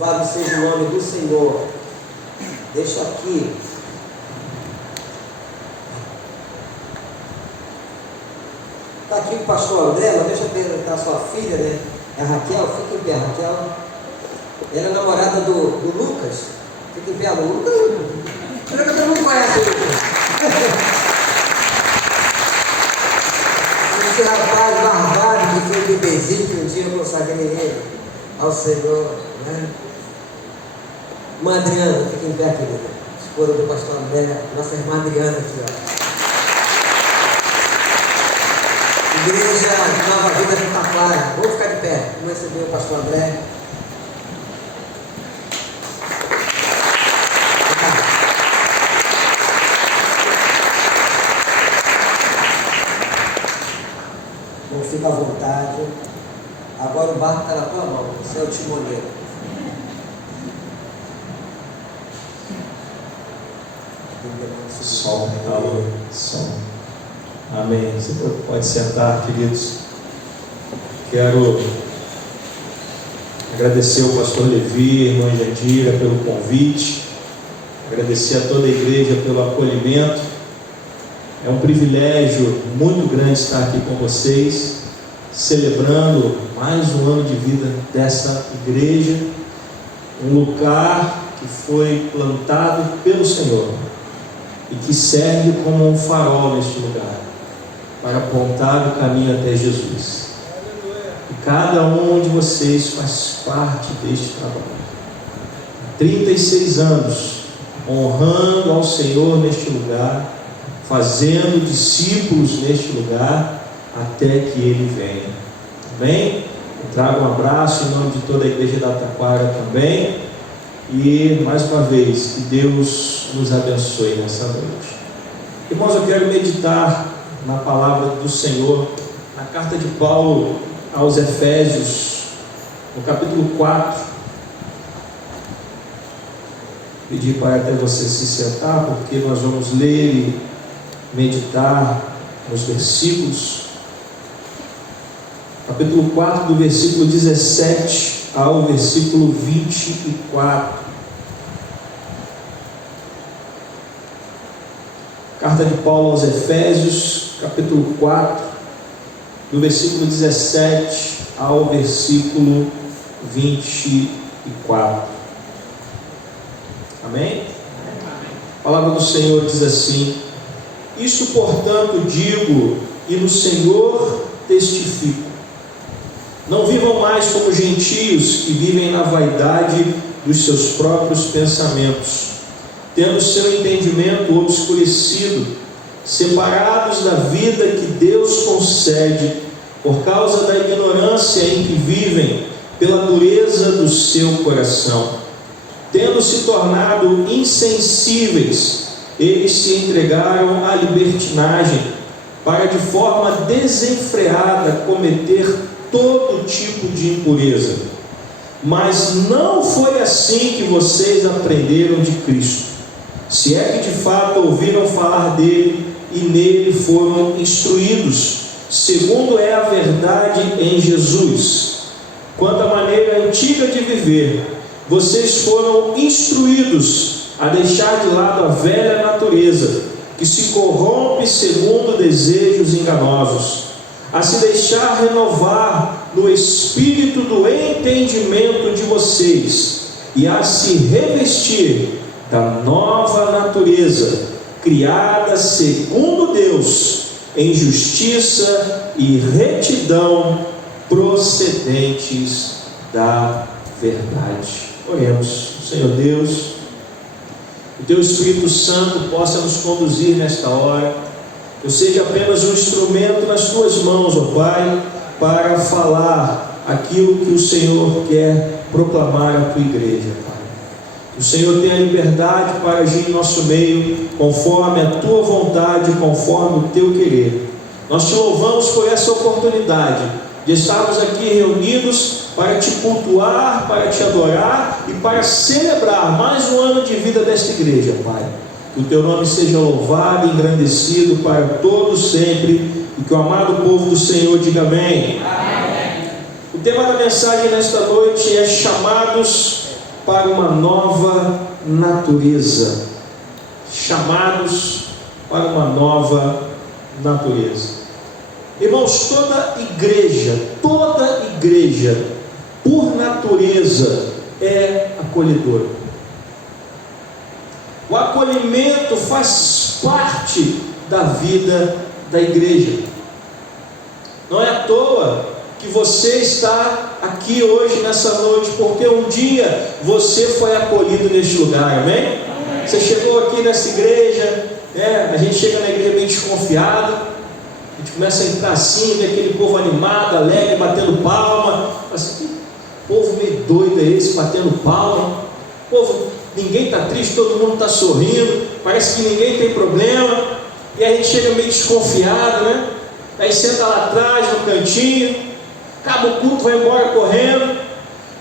Louvado seja o nome do Senhor. Deixa aqui. Está aqui o pastor André, mas deixa eu perguntar a sua filha, né? É a Raquel, fica em pé, Raquel. Ela é namorada do Lucas. Fica em pé, do Lucas. Será que todo mundo conhece o Lucas? Esse rapaz barbado que foi bebezinho que um dia eu consagrei ele ao Senhor, né? Irmã Adriana, fica em pé, querida. Esposa do pastor André, nossa irmã Adriana aqui, ó. Igreja Nova Vida de Taquara. Vamos ficar de pé. Vamos receber o pastor André. Bom, fica à vontade. Agora o barco está na tua mão. Você é o timoneiro. Sol, calor, sol. Amém. Você pode sentar, queridos. Quero agradecer ao pastor Levi, a irmã Jandira, pelo convite. Agradecer a toda a igreja pelo acolhimento. É um privilégio muito grande estar aqui com vocês, celebrando mais um ano de vida dessa igreja, um lugar que foi plantado pelo Senhor e que serve como um farol neste lugar, para apontar o caminho até Jesus. E cada um de vocês faz parte deste trabalho. 36 anos honrando ao Senhor neste lugar, fazendo discípulos neste lugar, até que Ele venha. Amém? Eu trago um abraço em nome de toda a igreja da Taquara também. E mais uma vez, que Deus nos abençoe nessa noite. Irmãos, eu quero meditar na palavra do Senhor, na carta de Paulo aos Efésios, no capítulo 4. Pedir para até você se sentar, porque nós vamos ler e meditar nos versículos. Capítulo 4, do versículo 17 ao versículo 24. Carta de Paulo aos Efésios, capítulo 4, do versículo 17 ao versículo 24. Amém? A palavra do Senhor diz assim: isto, portanto, digo, e no Senhor testifico: não vivam mais como gentios que vivem na vaidade dos seus próprios pensamentos, tendo seu entendimento obscurecido, separados da vida que Deus concede, por causa da ignorância em que vivem, pela dureza do seu coração. Tendo se tornado insensíveis, eles se entregaram à libertinagem, para de forma desenfreada cometer todo tipo de impureza. Mas não foi assim que vocês aprenderam de Cristo, se é que de fato ouviram falar dele e nele foram instruídos, segundo é a verdade em Jesus. Quanto à maneira antiga de viver, vocês foram instruídos a deixar de lado a velha natureza, que se corrompe segundo desejos enganosos, a se deixar renovar no espírito do entendimento de vocês, e a se revestir da nova natureza, criada segundo Deus, em justiça e retidão, procedentes da verdade. Oremos. Senhor Deus, o Teu Espírito Santo possa nos conduzir nesta hora. Eu seja apenas um instrumento nas Tuas mãos, ó Pai, para falar aquilo que o Senhor quer proclamar à Tua igreja, Pai. Que o Senhor tenha liberdade para agir em nosso meio, conforme a Tua vontade, conforme o Teu querer. Nós Te louvamos por essa oportunidade de estarmos aqui reunidos para Te cultuar, para Te adorar e para celebrar mais um ano de vida desta igreja, Pai. Que o Teu nome seja louvado e engrandecido para todos sempre, e que o amado povo do Senhor diga amém. Amém. O tema da mensagem nesta noite é chamados para uma nova natureza. Chamados para uma nova natureza. Irmãos, toda igreja, por natureza, é acolhedora. O acolhimento faz parte da vida da igreja. Não é à toa que você está aqui hoje, nessa noite, porque um dia você foi acolhido neste lugar, amém? Você chegou aqui nessa igreja, a gente chega na igreja meio desconfiado, a gente começa a entrar assim, vê aquele povo animado, alegre, batendo palma, assim, que povo meio doido é esse, batendo palma, povo, ninguém está triste, todo mundo está sorrindo, parece que ninguém tem problema, e a gente chega meio desconfiado, né? Aí senta lá atrás, no cantinho, acaba o culto, vai embora correndo,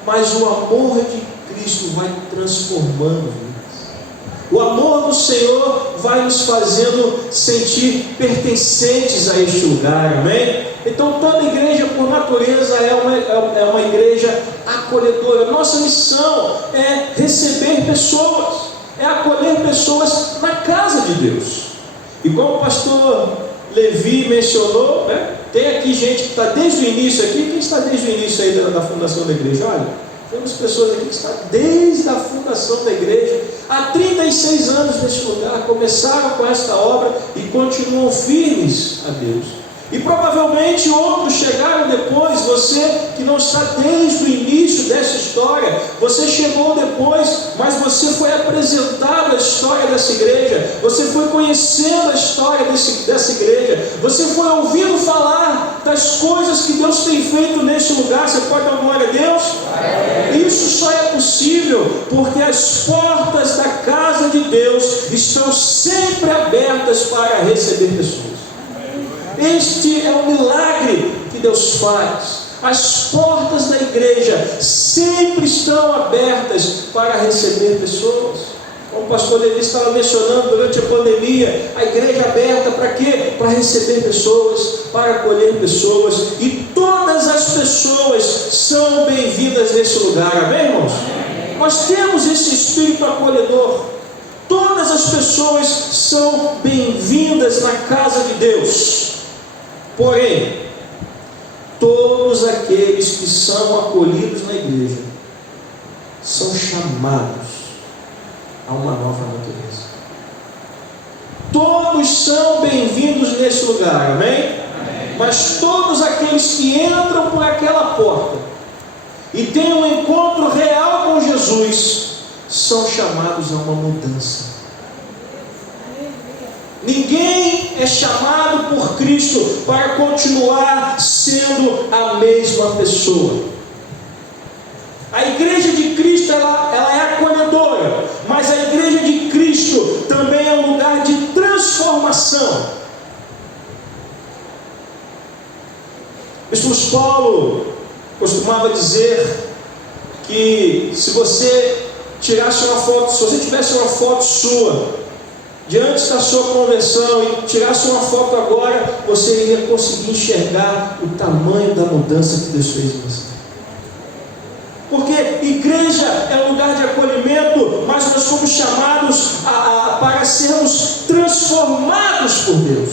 mas o amor de Cristo vai transformando vidas. O amor do Senhor vai nos fazendo sentir pertencentes a este lugar, amém? Então toda igreja por natureza é uma igreja acolhedora. Nossa missão é receber pessoas, é acolher pessoas na casa de Deus. E como o pastor Levi mencionou, tem aqui gente que está desde o início aqui. Quem está desde o início aí da fundação da igreja? Olha, temos pessoas aqui que estão desde a fundação da igreja, há 36 anos neste lugar, começaram com esta obra e continuam firmes a Deus. E provavelmente outros chegaram depois. Você que não está desde o início dessa história, você chegou depois, mas você foi apresentado a história dessa igreja, você foi conhecendo a história dessa igreja, você foi ouvindo falar das coisas que Deus tem feito neste lugar. Você pode dar glória a Deus? Isso só é possível porque as portas da casa de Deus estão sempre abertas para receber pessoas. Este é o milagre que Deus faz. As portas da igreja sempre estão abertas para receber pessoas. Como o pastor Levi estava mencionando, durante a pandemia, a igreja aberta para quê? Para receber pessoas, para acolher pessoas, e todas as pessoas são bem-vindas nesse lugar, amém, irmãos? Nós temos esse espírito acolhedor. Todas as pessoas são bem-vindas na casa de Deus. Porém, todos aqueles que são acolhidos na igreja são chamados a uma nova natureza. Todos são bem-vindos nesse lugar, amém? Mas todos aqueles que entram por aquela porta e têm um encontro real com Jesus são chamados a uma mudança. Ninguém é chamado por Cristo para continuar sendo a mesma pessoa. A igreja de Cristo ela é acolhedora, mas a igreja de Cristo também é um lugar de transformação. O bispo Paulo costumava dizer que se você tirasse uma foto, se você tivesse uma foto sua de antes da sua conversão e tirasse uma foto agora, você iria conseguir enxergar o tamanho da mudança que Deus fez em você. Porque igreja é um lugar de acolhimento, mas nós fomos chamados para sermos transformados por Deus.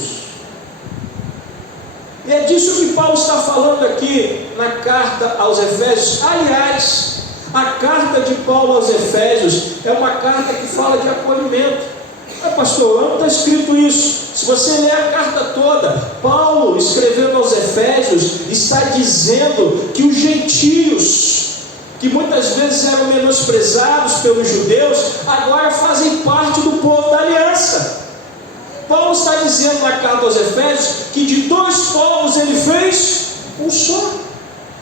E é disso que Paulo está falando aqui na carta aos Efésios. Aliás, a carta de Paulo aos Efésios é uma carta que fala de acolhimento. Pastor, onde está escrito isso? Se você ler a carta toda, Paulo, escrevendo aos Efésios, está dizendo que os gentios, que muitas vezes eram menosprezados pelos judeus, agora fazem parte do povo da aliança. Paulo está dizendo na carta aos Efésios que de dois povos ele fez um só.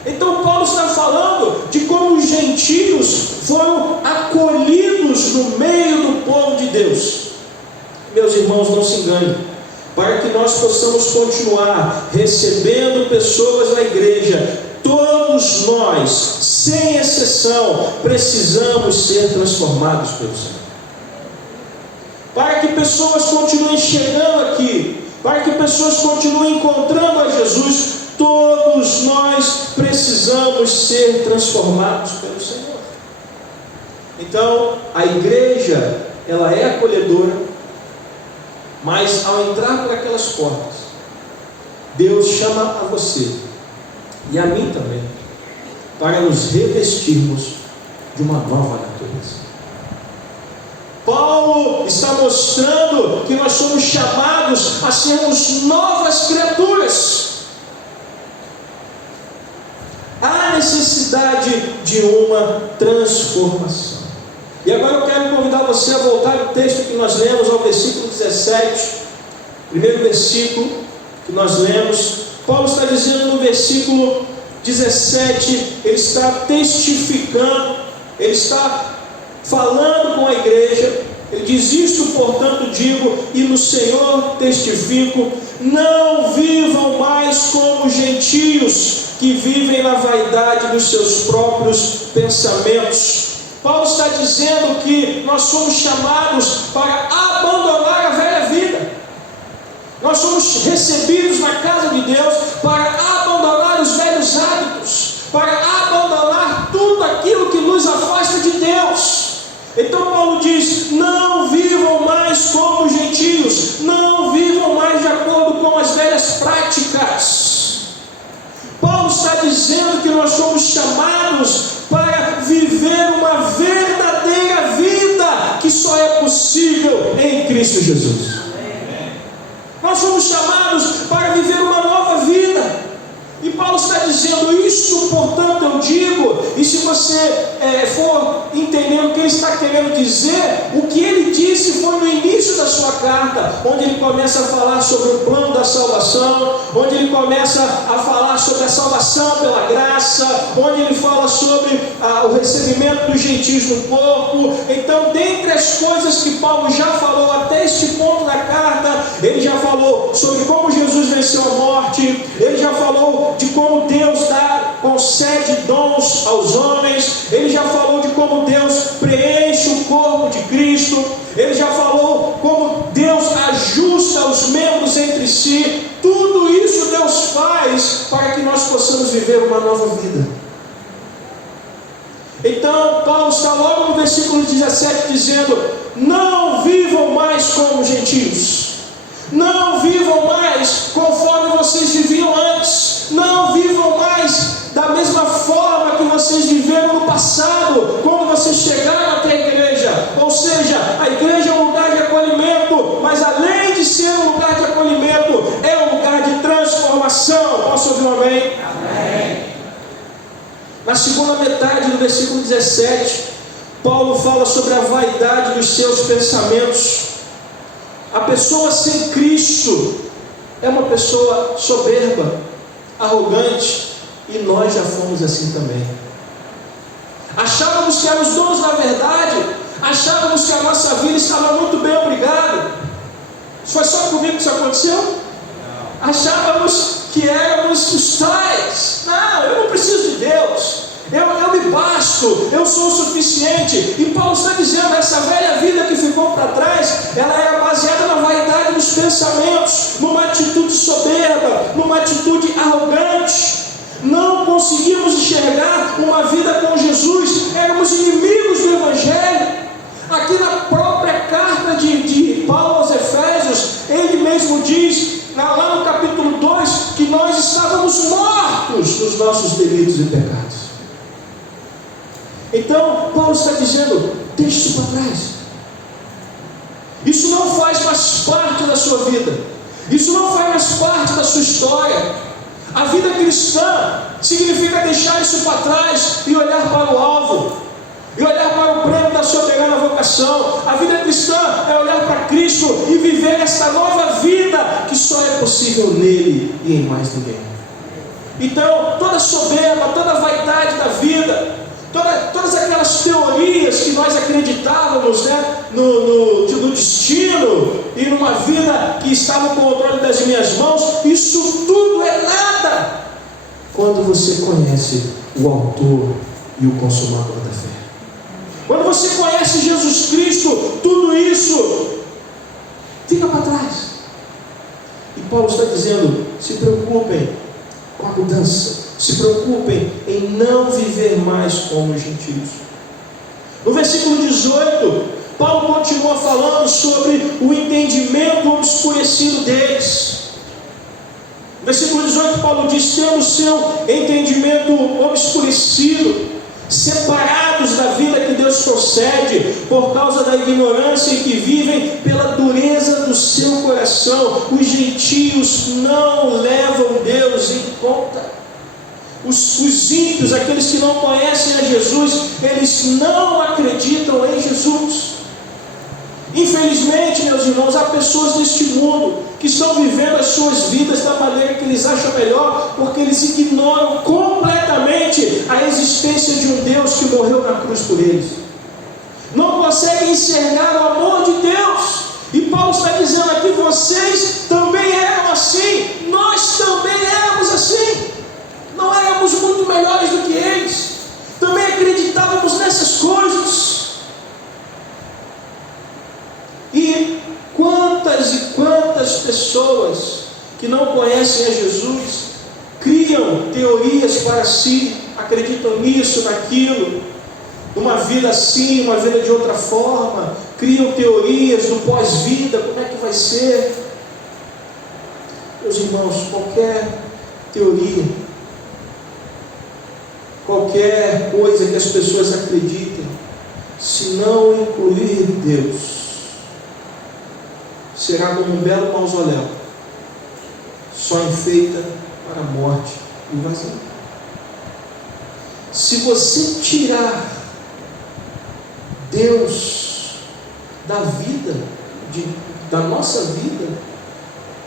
Então Paulo está falando de como os gentios foram acolhidos no meio do povo de Deus. Meus irmãos, não se enganem, para que nós possamos continuar recebendo pessoas na igreja, todos nós, sem exceção, precisamos ser transformados pelo Senhor. Para que pessoas continuem chegando aqui, para que pessoas continuem encontrando a Jesus, todos nós precisamos ser transformados pelo Senhor. Então, a igreja, ela é acolhedora, mas ao entrar por aquelas portas, Deus chama a você e a mim também, para nos revestirmos de uma nova natureza. Paulo está mostrando que nós somos chamados a sermos novas criaturas. Há necessidade de uma transformação. E agora eu quero convidar você a voltar ao texto que nós lemos, ao versículo 17, primeiro versículo que nós lemos. Paulo está dizendo no versículo 17, ele está testificando, ele está falando com a igreja. Ele diz: isto, portanto, digo, e no Senhor testifico, não vivam mais como gentios, que vivem na vaidade dos seus próprios pensamentos. Paulo está dizendo que nós somos chamados para abandonar a velha vida. Nós somos recebidos na casa de Deus para abandonar os velhos hábitos, para abandonar tudo aquilo que nos afasta de Deus. Então Paulo diz: não vivam mais como gentios, não vivam mais de acordo com as velhas práticas. Paulo está dizendo que nós somos chamados para viver uma verdadeira vida que só é possível em Cristo Jesus. Nós somos chamados para viver uma nova vida. E Paulo está dizendo: isto, portanto, eu digo. E se você for entendendo o que ele está querendo dizer, o que ele disse foi no início da sua carta, onde ele começa a falar sobre o plano da salvação, onde ele começa a falar sobre a salvação pela graça, onde ele fala sobre o recebimento dos gentios no corpo. Então, dentre as coisas que Paulo já falou até este ponto da carta, ele já falou sobre como Jesus venceu a morte, ele já falou de como Deus concede dons aos homens, ele já falou de como Deus preenche o corpo de Cristo, ele já falou como Deus ajusta os membros entre si. Tudo isso Deus faz para que nós possamos viver uma nova vida. Então Paulo está logo no versículo 17 dizendo: não vivam mais como gentios, não vivam mais conforme vocês viviam antes, não vivam mais da mesma forma que vocês viveram no passado, quando vocês chegaram até a igreja. Ou seja, a igreja é um lugar de acolhimento, mas além de ser um lugar de acolhimento, é um lugar de transformação. Posso ouvir um amém? Amém. Na segunda metade do versículo 17, Paulo fala sobre a vaidade dos seus pensamentos. A pessoa sem Cristo é uma pessoa soberba, arrogante, e nós já fomos assim também. Achávamos que éramos donos da verdade, achávamos que a nossa vida estava muito bem, obrigado. Foi só comigo que isso aconteceu? Não. Achávamos que éramos os tais. Não, eu não preciso de Deus, eu me basto, eu sou o suficiente. E Paulo está dizendo: essa velha vida que ficou para trás, ela era baseada na vaidade dos pensamentos, numa atitude soberba, numa atitude arrogante. Não conseguimos enxergar uma vida com Jesus, éramos inimigos do Evangelho. Aqui na própria carta de Paulo aos Efésios, ele mesmo diz, lá no capítulo 2, que nós estávamos mortos nos nossos delitos e pecados. Então, Paulo está dizendo: deixe isso para trás. Isso não faz mais parte da sua vida, isso não faz mais parte da sua história. A vida cristã significa deixar isso para trás e olhar para o alvo, e olhar para o prêmio da soberana vocação. A vida cristã é olhar para Cristo e viver essa nova vida que só é possível nele e em mais ninguém. Então, toda soberba, toda vaidade da vida, todas aquelas teorias que nós acreditávamos, no destino e numa vida que está no controle das minhas mãos, isso tudo é nada quando você conhece o autor e o consumador da fé. Quando você conhece Jesus Cristo, tudo isso fica para trás. E Paulo está dizendo: se preocupem com a mudança, se preocupem em não viver mais como gentios. No versículo 18, Paulo continua falando sobre o entendimento obscurecido deles. No versículo 18, Paulo diz: tendo o seu entendimento obscurecido, separados da vida que Deus concede, por causa da ignorância em que vivem, pela dureza do seu coração. Os gentios não levam Deus em conta. Os ímpios, aqueles que não conhecem a Jesus, eles não acreditam em Jesus. Infelizmente, meus irmãos, há pessoas neste mundo que estão vivendo as suas vidas da maneira que eles acham melhor, porque eles ignoram completamente a existência de um Deus que morreu na cruz por eles. Não conseguem enxergar o amor de Deus. E Paulo está dizendo aqui: vocês também eram assim, nós também éramos assim. Não éramos muito melhores do que eles, também acreditávamos nessas coisas. E quantas pessoas que não conhecem a Jesus criam teorias para si, acreditam nisso, naquilo, uma vida assim, uma vida de outra forma, criam teorias do pós-vida, como é que vai ser? Meus irmãos, qualquer teoria, qualquer coisa que as pessoas acreditem, se não incluir Deus, será como um belo mausoléu, só enfeita para a morte e o vazio. Se você tirar Deus da vida, da nossa vida,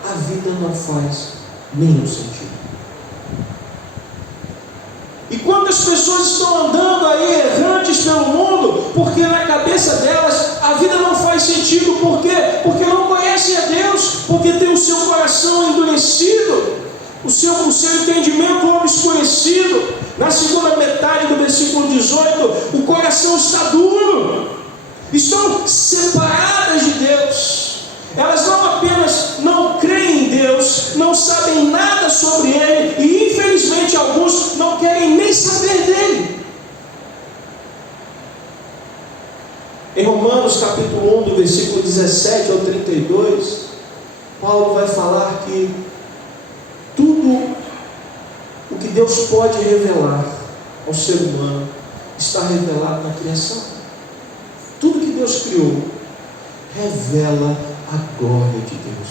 a vida não faz nenhum sentido. E quantas pessoas estão andando aí errantes pelo mundo, porque na cabeça delas a vida não faz sentido. Por quê? Porque não conhecem a Deus, porque tem o seu coração endurecido, o seu entendimento obscurecido. Na segunda metade do versículo 18, o coração está duro, estão separadas de Deus. Elas não apenas não creem em Deus, não sabem nada sobre Ele, e infelizmente alguns não querem nem saber dele. Em Romanos capítulo 1, do versículo 17 ao 32, Paulo vai falar que tudo o que Deus pode revelar ao ser humano está revelado na criação. Tudo que Deus criou revela a glória de Deus.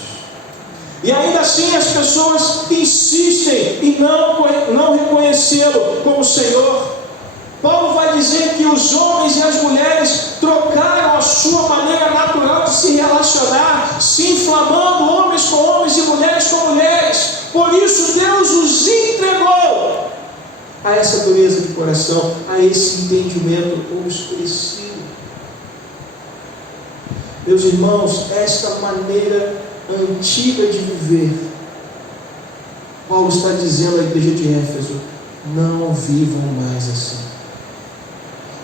E ainda assim as pessoas insistem em não reconhecê-lo como Senhor. Paulo vai dizer que os homens e as mulheres trocaram a sua maneira natural de se relacionar, se inflamando, homens com homens e mulheres com mulheres. Por isso Deus os entregou a essa dureza de coração, a esse entendimento obscurecido. Meus irmãos, esta maneira antiga de viver, Paulo está dizendo à igreja de Éfeso: não vivam mais assim.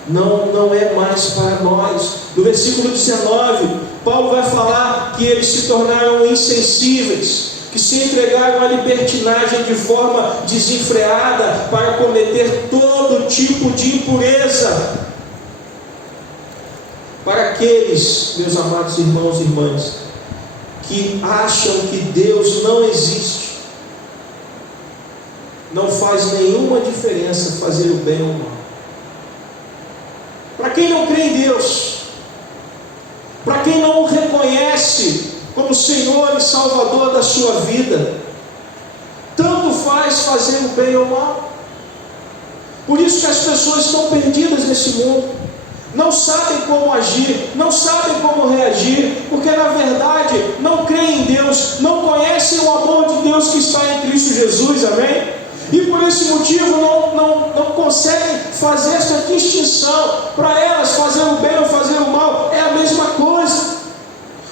Não é mais para nós. No versículo 19, Paulo vai falar que eles se tornaram insensíveis, que se entregaram à libertinagem de forma desenfreada para cometer todo tipo de impureza. Para aqueles, meus amados irmãos e irmãs, que acham que Deus não existe, não faz nenhuma diferença fazer o bem ou o mal. Para quem não crê em Deus, para quem não o reconhece como Senhor e Salvador da sua vida, tanto faz fazer o bem ou o mal. Por isso que as pessoas estão perdidas nesse mundo, não sabem como agir, não sabem como reagir, porque na verdade não creem em Deus, não conhecem o amor de Deus que está em Cristo Jesus, amém? E por esse motivo não conseguem fazer essa distinção. Para elas, fazer o bem ou fazer o mal é a mesma coisa.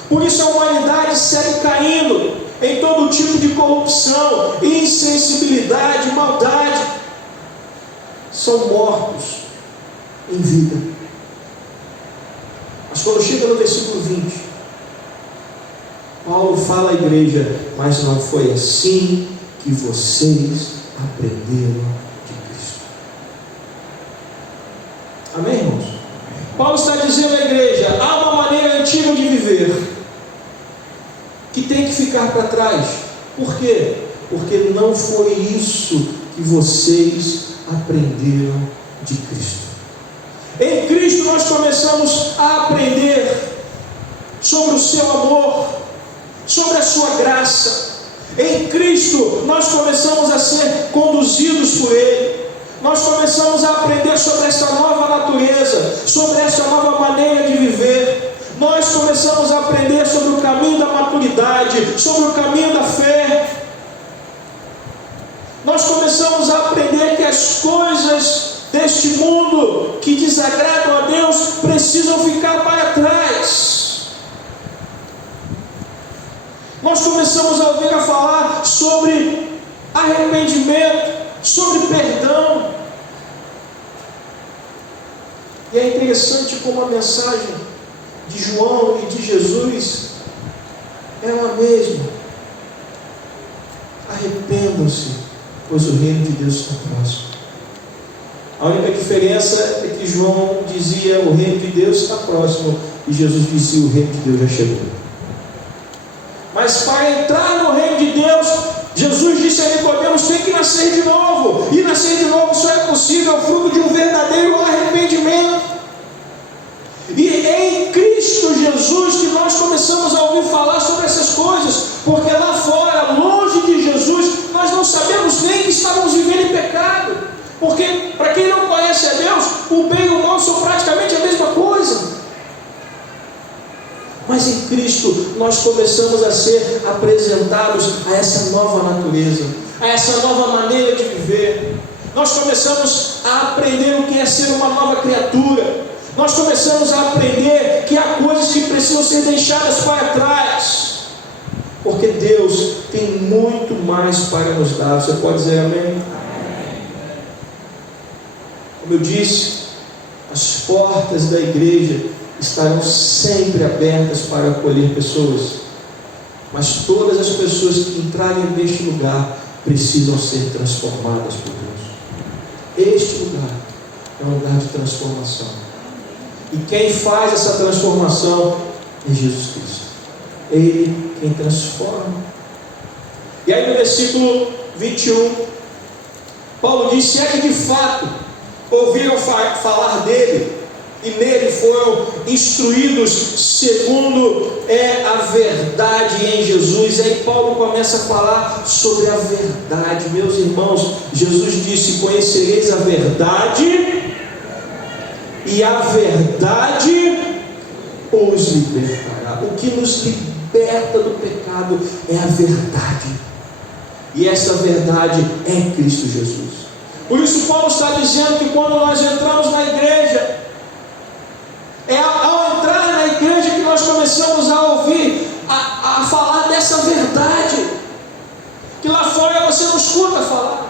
Por isso a humanidade segue caindo em todo tipo de corrupção, insensibilidade, maldade. São mortos em vida. Mas quando chega no versículo 20, Paulo fala à igreja: mas não foi assim que vocês aprenderam de Cristo. Amém, irmãos? Paulo está dizendo à igreja: há uma maneira antiga de viver que tem que ficar para trás. Por quê? Porque não foi isso que vocês aprenderam de Cristo. Em Cristo nós começamos a aprender sobre o seu amor, sobre a sua graça. Em Cristo nós começamos a ser conduzidos por Ele. Nós começamos a aprender sobre essa nova natureza, sobre essa nova maneira de viver. Nós começamos a aprender sobre o caminho da maturidade, sobre o caminho da fé. Nós começamos a aprender que as coisas deste mundo que desagradam a Deus precisam ficar para trás. Nós começamos a ouvir a falar sobre arrependimento, sobre perdão. E é interessante como a mensagem de João e de Jesus é uma mesma. Arrependam-se, pois o reino de Deus está próximo. A única diferença é que João dizia: o reino de Deus está próximo, e Jesus dizia: o reino de Deus já chegou. Mas para entrar no reino de Deus, Jesus disse a Nicodemos: tem que nascer de novo. E nascer de novo só é possível fruto de um verdadeiro arrependimento. E em Cristo Jesus que nós começamos a ouvir falar sobre essas coisas, porque lá fora, longe de Jesus, nós não sabemos nem que estávamos vivendo em pecado, porque para quem não conhece a Deus, o bem e o mal são praticamente a mesma coisa. Mas em Cristo nós começamos a ser apresentados a essa nova natureza, a essa nova maneira de viver. Nós começamos a aprender o que é ser uma nova criatura. Nós começamos a aprender que há coisas que precisam ser deixadas para trás, porque Deus tem muito mais para nos dar. Você pode dizer amém? Como eu disse, as portas da igreja estarão sempre abertas para acolher pessoas, mas todas as pessoas que entrarem neste lugar precisam ser transformadas por Deus. Este lugar é um lugar de transformação. E quem faz essa transformação é Jesus Cristo. Ele quem transforma. E aí no versículo 21, Paulo diz: se é que de fato ouviram falar dele, e nele foram instruídos segundo a verdade em Jesus. Aí Paulo começa a falar sobre a verdade. Meus irmãos, Jesus disse: conhecereis a verdade, e a verdade os libertará. O que nos liberta do pecado é a verdade, e essa verdade é Cristo Jesus. Por isso Paulo está dizendo que quando nós entramos na igreja, é ao entrar na igreja que nós começamos a ouvir, a falar dessa verdade, que lá fora você não escuta falar.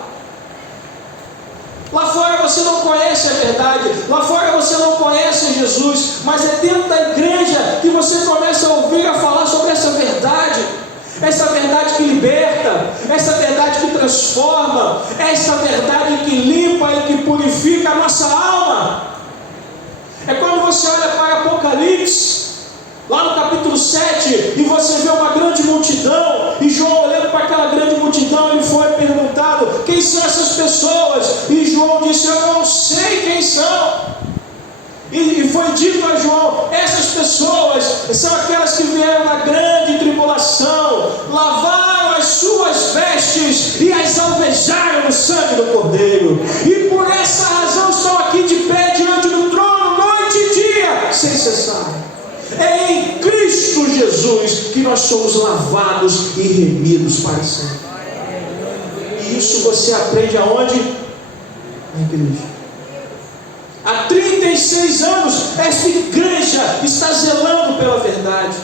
Lá fora você não conhece a verdade, lá fora você não conhece Jesus, mas é dentro da igreja que você começa a ouvir a falar sobre essa verdade que liberta, essa verdade que transforma, essa verdade que limpa e que purifica a nossa alma. É quando você olha para Apocalipse, lá no capítulo 7, e você vê uma grande multidão, e João, olhando para aquela grande multidão, ele foi perguntado: quem são essas pessoas? E João disse: eu não sei quem são. E foi dito a João: essas pessoas são aquelas que vieram na grande tribulação, lavaram as suas vestes e as alvejaram no sangue do Cordeiro, e por essa razão estão aqui de pé diante do trono noite e dia, sem cessar. É em Cristo Jesus que nós somos lavados e remidos para sempre. E isso você aprende aonde? Na igreja. Há 36 anos esta igreja está zelando pela verdade.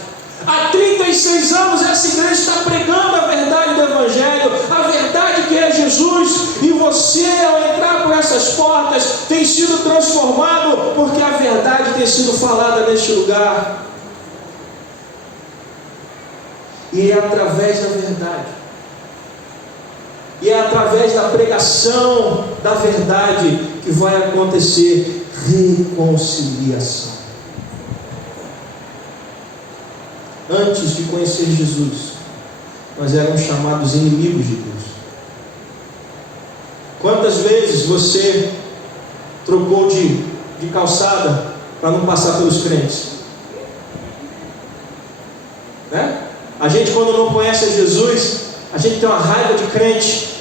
Há 36 anos essa igreja está pregando a verdade do Evangelho, a verdade que é Jesus, e você, ao entrar por essas portas, tem sido transformado, porque a verdade tem sido falada neste lugar. E é através da verdade, e é através da pregação da verdade que vai acontecer reconciliação. antes de conhecer Jesus, nós éramos chamados inimigos de Deus. Quantas vezes você trocou de calçada para não passar pelos crentes? Né? A gente, quando não conhece Jesus, a gente tem uma raiva de crente.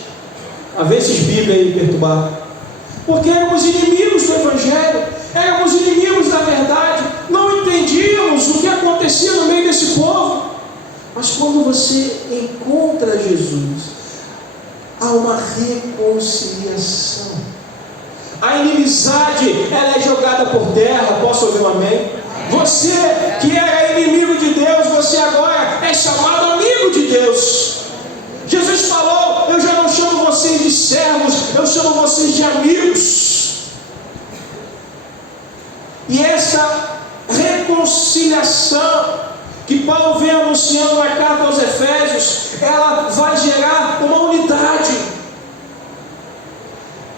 A ver esses Bíblia aí perturbar. Porque éramos inimigos do Evangelho, éramos inimigos da verdade, não entendíamos o que acontecia no meio desse povo. Mas quando você encontra Jesus, há uma reconciliação. A inimizade, ela é jogada por terra. Posso ouvir um amém? Você que era inimigo de Deus, você agora é chamado amigo de Deus. Jesus falou: eu já não chamo vocês de servos, eu chamo vocês de amigos. E essa reconciliação que Paulo vem anunciando na carta aos Efésios, ela vai gerar uma unidade.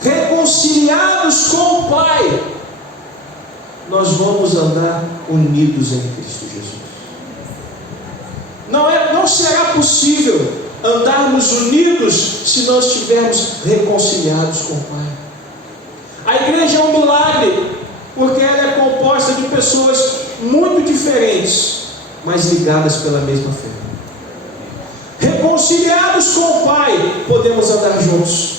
Reconciliados com o Pai, nós vamos andar unidos em Cristo Jesus. Não será possível andarmos unidos se não estivermos reconciliados com o Pai. A igreja é um milagre, porque ela é composta de pessoas muito diferentes, mas ligadas pela mesma fé. Reconciliados com o Pai, podemos andar juntos.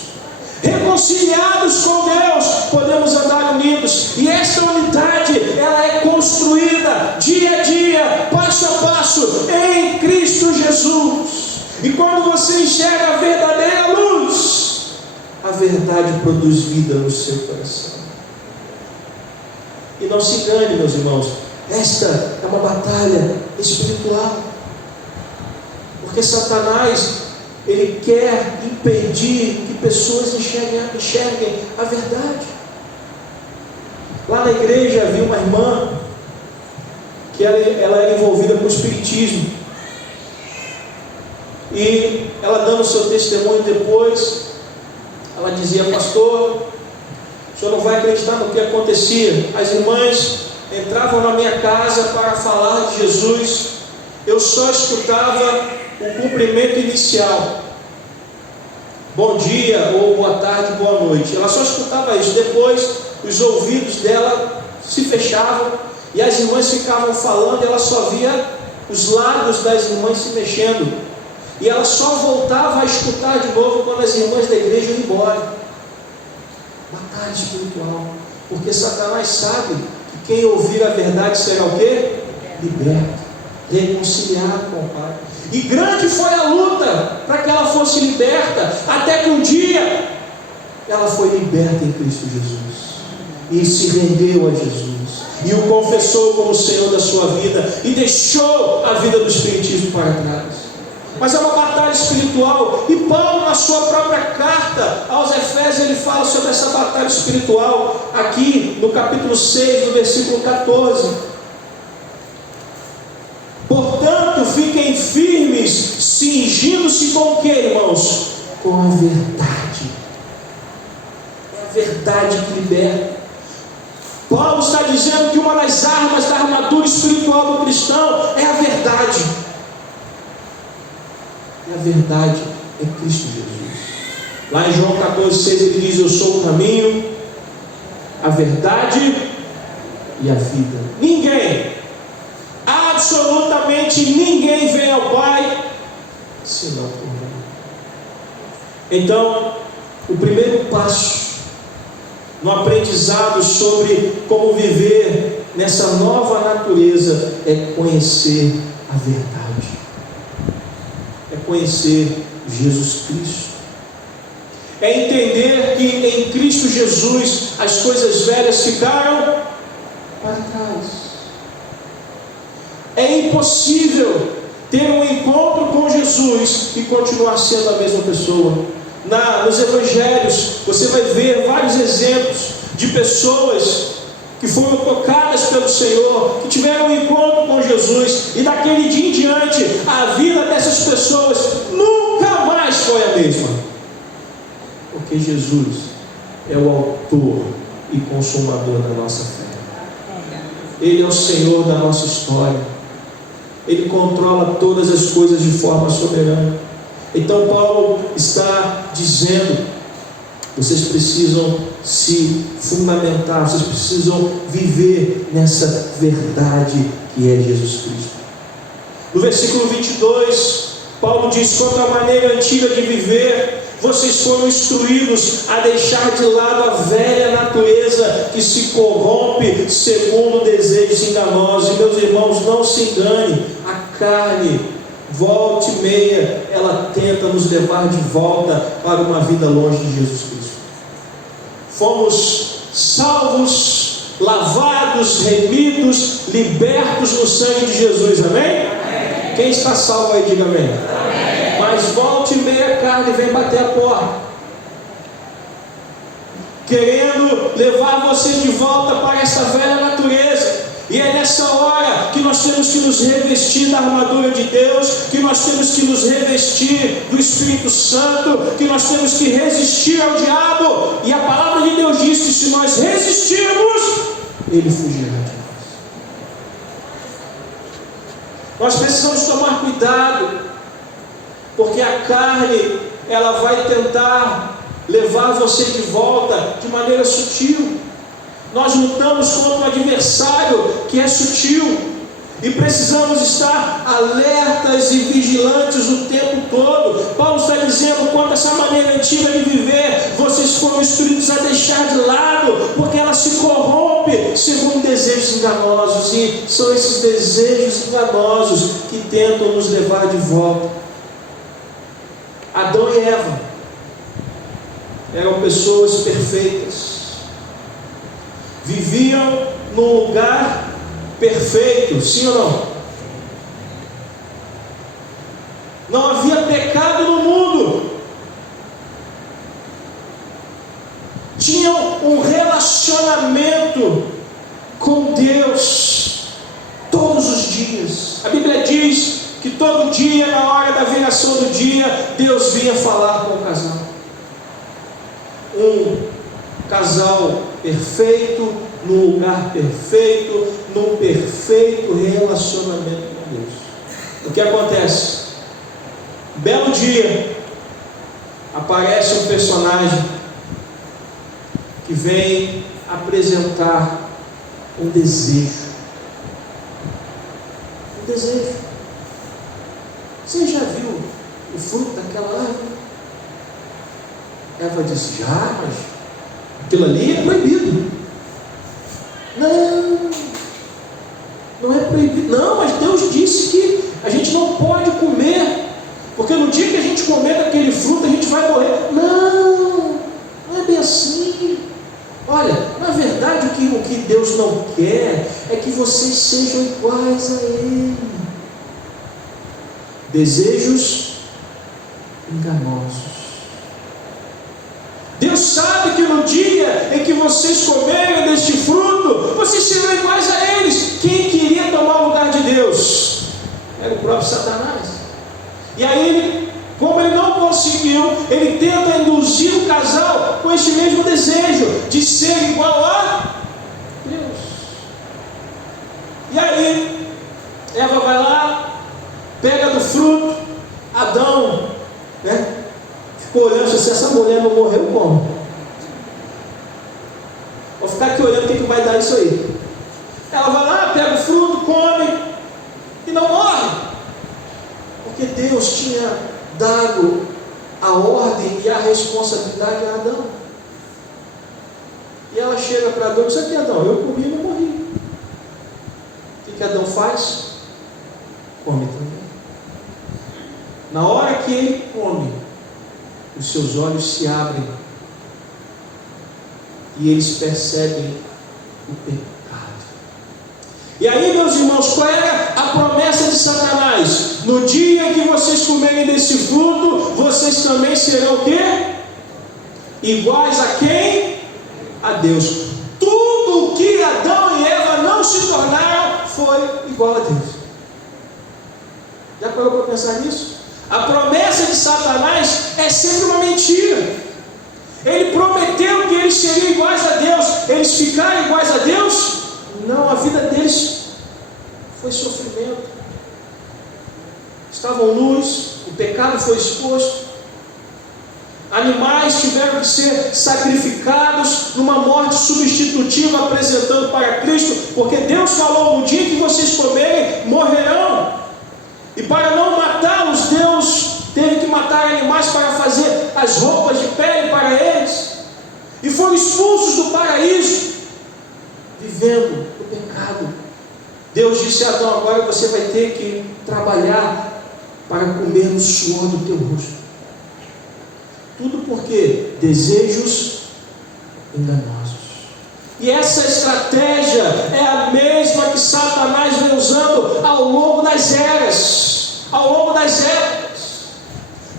Reconciliados com Deus, podemos andar unidos. E esta unidade, ela é construída dia a dia, passo a passo, em Cristo Jesus. E quando você enxerga a verdadeira luz, a verdade produz vida no seu coração. E não se engane, meus irmãos, esta é uma batalha espiritual. Porque Satanás, ele quer impedir que pessoas enxerguem a verdade. Lá na igreja havia uma irmã que ela era envolvida com o espiritismo. E ela dando o seu testemunho depois, ela dizia: pastor, o senhor não vai acreditar no que acontecia. As irmãs entravam na minha casa para falar de Jesus, eu só escutava o cumprimento inicial, bom dia, ou boa tarde, boa noite. Ela só escutava isso. Depois os ouvidos dela se fechavam e as irmãs ficavam falando, e ela só via os lábios das irmãs se mexendo. E ela só voltava a escutar de novo quando as irmãs da igreja iam embora. Batalha espiritual. Porque Satanás sabe que quem ouvir a verdade será o quê? Liberto, reconciliado com o Pai. E grande foi a luta para que ela fosse liberta, até que um dia ela foi liberta em Cristo Jesus e se rendeu a Jesus e o confessou como Senhor da sua vida e deixou a vida do espiritismo para trás. Mas é uma batalha espiritual, e Paulo, na sua própria carta aos Efésios, ele fala sobre essa batalha espiritual aqui no capítulo 6, no versículo 14. Portanto, fiquem firmes, cingindo-se com o que, irmãos? Com a verdade. É a verdade que liberta. Paulo está dizendo que uma das armas da armadura espiritual do cristão é a verdade. E a verdade é Cristo Jesus. Lá em João 14,6 ele diz: eu sou o caminho, a verdade e a vida. Ninguém, absolutamente ninguém vem ao Pai senão por mim. Então, o primeiro passo no aprendizado sobre como viver nessa nova natureza é conhecer a verdade, é conhecer Jesus Cristo, é entender que em Cristo Jesus as coisas velhas ficaram para trás. É impossível ter um encontro com Jesus e continuar sendo a mesma pessoa. Nos evangelhos você vai ver vários exemplos de pessoas que foram tocadas pelo Senhor, que tiveram um encontro com Jesus, e daquele dia em diante a vida dessas pessoas nunca mais foi a mesma, porque Jesus é o autor e consumador da nossa fé. Ele é o Senhor da nossa história. Ele controla todas as coisas de forma soberana. Então Paulo está dizendo: vocês precisam se fundamentar, vocês precisam viver nessa verdade que é Jesus Cristo. No versículo 22, Paulo diz: quanto à maneira antiga de viver, vocês foram instruídos a deixar de lado a velha natureza que se corrompe segundo desejos enganosos. E meus irmãos, não se engane, a carne, volta e meia, ela tenta nos levar de volta para uma vida longe de Jesus Cristo. Fomos salvos, lavados, remidos, libertos no sangue de Jesus, amém? Amém. Quem está salvo aí, diga amém. Amém. Mas volta e meia a carne vem bater a porta, querendo levar você de volta para essa velha natureza. E é nessa hora que nós temos que nos revestir da armadura de Deus, que nós temos que nos revestir do Espírito Santo, que nós temos que resistir ao diabo. E a palavra de Deus diz que se nós resistirmos, ele fugirá de nós. Nós precisamos tomar cuidado, porque a carne, ela vai tentar levar você de volta de maneira sutil. Nós lutamos contra um adversário que é sutil, e precisamos estar alertas e vigilantes o tempo todo. Paulo está dizendo: quanto a essa maneira antiga de viver, vocês foram instruídos a deixar de lado, porque ela se corrompe segundo desejos enganosos, e são esses desejos enganosos que tentam nos levar de volta. Adão e Eva eram pessoas perfeitas, viviam num lugar perfeito, sim ou não? Não havia pecado no mundo, tinham um relacionamento com Deus todos os dias. A Bíblia diz que todo dia, na hora da viração do dia, Deus vinha falar com o casal. Um casal perfeito, num lugar perfeito, num perfeito relacionamento com Deus. O que acontece? Um belo dia, aparece um personagem que vem apresentar um desejo. Um desejo. Você já viu o fruto daquela árvore? Eva disse: já, mas aquilo ali é proibido. Não, não é proibido. Não, mas Deus disse que a gente não pode comer, porque no dia que a gente comer daquele fruto, a gente vai morrer. Não, não é bem assim. Olha, na verdade o que Deus não quer é que vocês sejam iguais a Ele. Desejos enganosos. Deus sabe que no dia em que vocês comerem deste fruto, vocês serão iguais a eles. Quem queria tomar o lugar de Deus? Era o próprio Satanás. E aí, como ele não conseguiu, ele tenta induzir o casal com este mesmo desejo de ser igual a Deus. E aí, Eva vai lá, pega do fruto. Adão, ficou olhando se essa mulher não morreu, como? Vou ficar aqui olhando o que vai dar isso aí. Ela vai lá, pega o fruto, come e não morre, porque Deus tinha dado a ordem e a responsabilidade a Adão. E ela chega para Adão e diz: aqui, Adão, eu comi e não morri. O que Adão faz? Come também. Na hora que ele come, os seus olhos se abrem e eles percebem o pecado. E aí, meus irmãos, qual era a promessa de Satanás? No dia que vocês comerem desse fruto, vocês também serão o quê? Iguais a quem? A Deus. Tudo o que Adão e Eva não se tornaram foi igual a Deus. Já parou para pensar nisso? A promessa de Satanás é sempre uma mentira. Ele prometeu que eles seriam iguais a Deus. Eles ficaram iguais a Deus? Não, a vida deles foi sofrimento. estavam nus, o pecado foi exposto. Animais tiveram que ser sacrificados numa morte substitutiva, apresentando para Cristo, porque Deus falou: no dia que vocês comerem, morrerão. E para não matá-los, Deus teve que matar animais para fazer as roupas de pele para eles. E foram expulsos do paraíso, vivendo no pecado. Deus disse a Adão: agora você vai ter que trabalhar para comer o suor do teu rosto. Tudo porque desejos enganosos. E essa estratégia é a mesma que Satanás vem usando ao longo das eras, ao longo das épocas,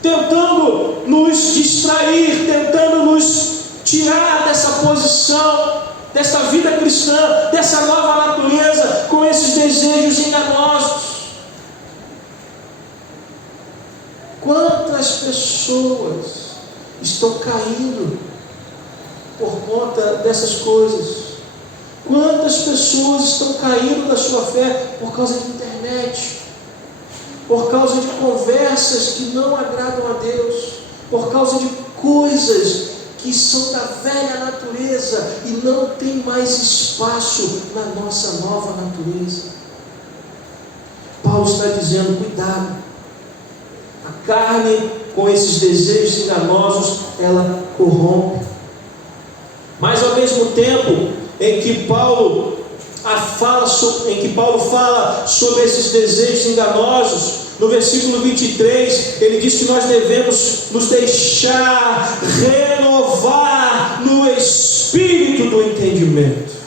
tentando nos distrair, tentando nos tirar dessa posição, dessa vida cristã, dessa nova natureza, com esses desejos enganosos. Quantas pessoas estão caindo por conta dessas coisas? Quantas pessoas estão caindo da sua fé por causa da internet, por causa de conversas que não agradam a Deus, por causa de coisas que são da velha natureza e não tem mais espaço na nossa nova natureza? Paulo está dizendo: cuidado. A carne, com esses desejos enganosos, ela corrompe. Mas ao mesmo tempo em que Paulo fala sobre esses desejos enganosos, no versículo 23, ele diz que nós devemos nos deixar renovar no espírito do entendimento.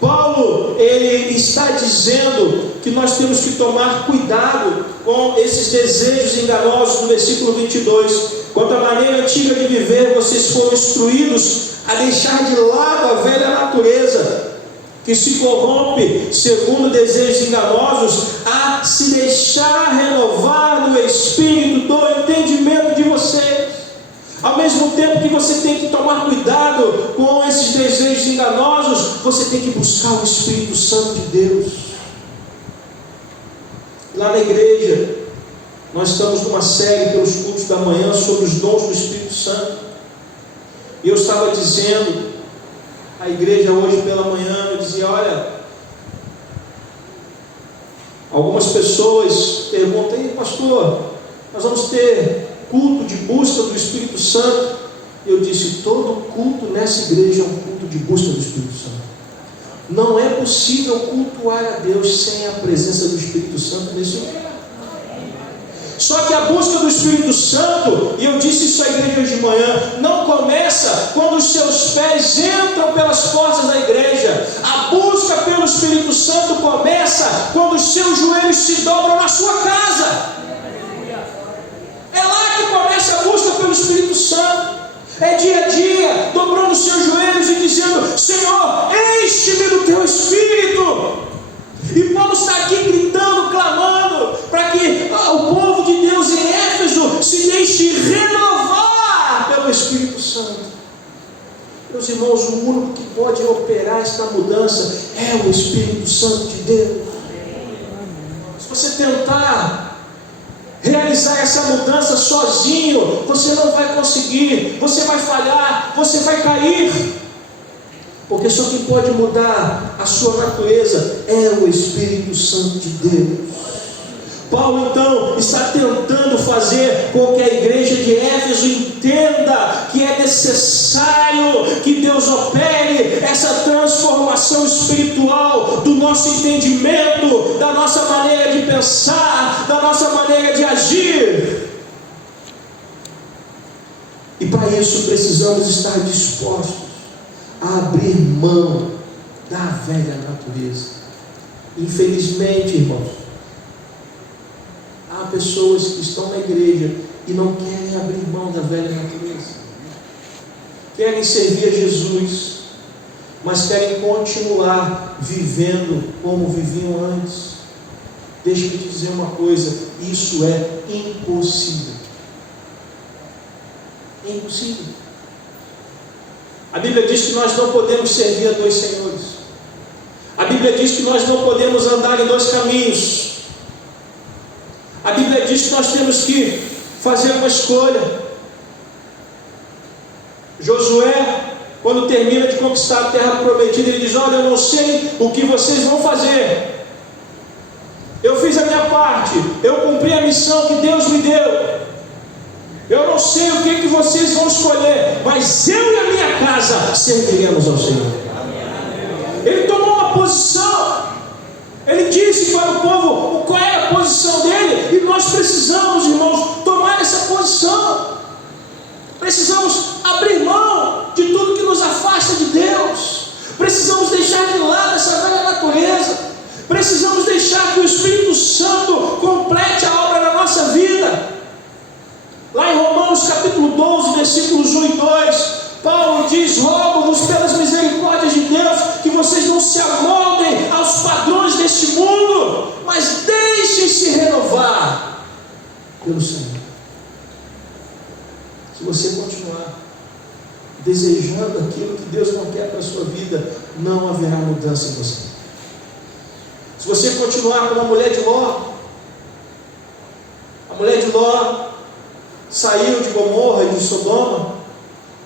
Paulo, ele está dizendo que nós temos que tomar cuidado com esses desejos enganosos. No versículo 22, quanto à maneira antiga de viver, vocês foram instruídos a deixar de lado a velha natureza, que se corrompe segundo desejos enganosos, a se deixar renovar no espírito do entendimento de vocês. Ao mesmo tempo que você tem que tomar cuidado com esses desejos enganosos, você tem que buscar o Espírito Santo de Deus. Lá na igreja, nós estamos numa série pelos cultos da manhã sobre os dons do Espírito Santo. E eu estava dizendo à igreja hoje pela manhã, eu dizia: olha, algumas pessoas perguntam: ei, pastor, nós vamos ter culto de busca do Espírito Santo? Eu disse: todo culto nessa igreja é um culto de busca do Espírito Santo. Não é possível cultuar a Deus sem a presença do Espírito Santo nesse lugar. Só que a busca do Espírito Santo, e eu disse isso à igreja hoje de manhã, não começa quando os seus pés entram pelas portas da igreja. A busca pelo Espírito Santo começa quando os seus joelhos se dobram na sua casa. É lá que começa a busca pelo Espírito Santo. É dia a dia, dobrando os seus joelhos e dizendo: Senhor, enche-me do teu Espírito. E Paulo está aqui gritando, clamando, para que o povo de Deus em Éfeso se deixe renovar pelo Espírito Santo. Meus irmãos, o único que pode operar esta mudança é o Espírito Santo de Deus. Se você tentar realizar essa mudança sozinho, você não vai conseguir, você vai falhar, você vai cair, porque só quem pode mudar a sua natureza é o Espírito Santo de Deus. Paulo então está tentando fazer com que a igreja de Éfeso entenda que é necessário que Deus opere essa transformação espiritual do nosso entendimento, da nossa maneira de pensar, da nossa maneira de agir. E para isso precisamos estar dispostos a abrir mão da velha natureza. Infelizmente, irmãos, há pessoas que estão na igreja e não querem abrir mão da velha natureza. Querem servir a Jesus, mas querem continuar vivendo como viviam antes. Deixa eu te dizer uma coisa: isso é impossível. É impossível. A Bíblia diz que nós não podemos servir a dois senhores. A Bíblia diz que nós não podemos andar em dois caminhos. Bíblia diz que nós temos que fazer uma escolha. Josué, quando termina de conquistar a terra prometida, ele diz: olha, eu não sei o que vocês vão fazer, eu fiz a minha parte, eu cumpri a missão que Deus me deu, eu não sei o que vocês vão escolher, mas eu e a minha casa serviremos ao Senhor. Ele tomou uma posição, ele disse para o povo qual era a posição dele, e nós precisamos, irmãos, tomar essa posição. Precisamos abrir mão de tudo que nos afasta de Deus. Precisamos deixar de lado essa velha natureza. Precisamos deixar que o Espírito Santo complete a obra na nossa vida. Lá em Romanos capítulo 12, versículos 1 e 2, Paulo diz: rogo-vos pelas misericórdias de Deus que vocês não se amoldem aos padrões deste mundo, mas deixem-se renovar pelo Senhor. Se você continuar desejando aquilo que Deus não quer para a sua vida, não haverá mudança em você. Se você continuar como a mulher de Ló, a mulher de Ló saiu de Gomorra e de Sodoma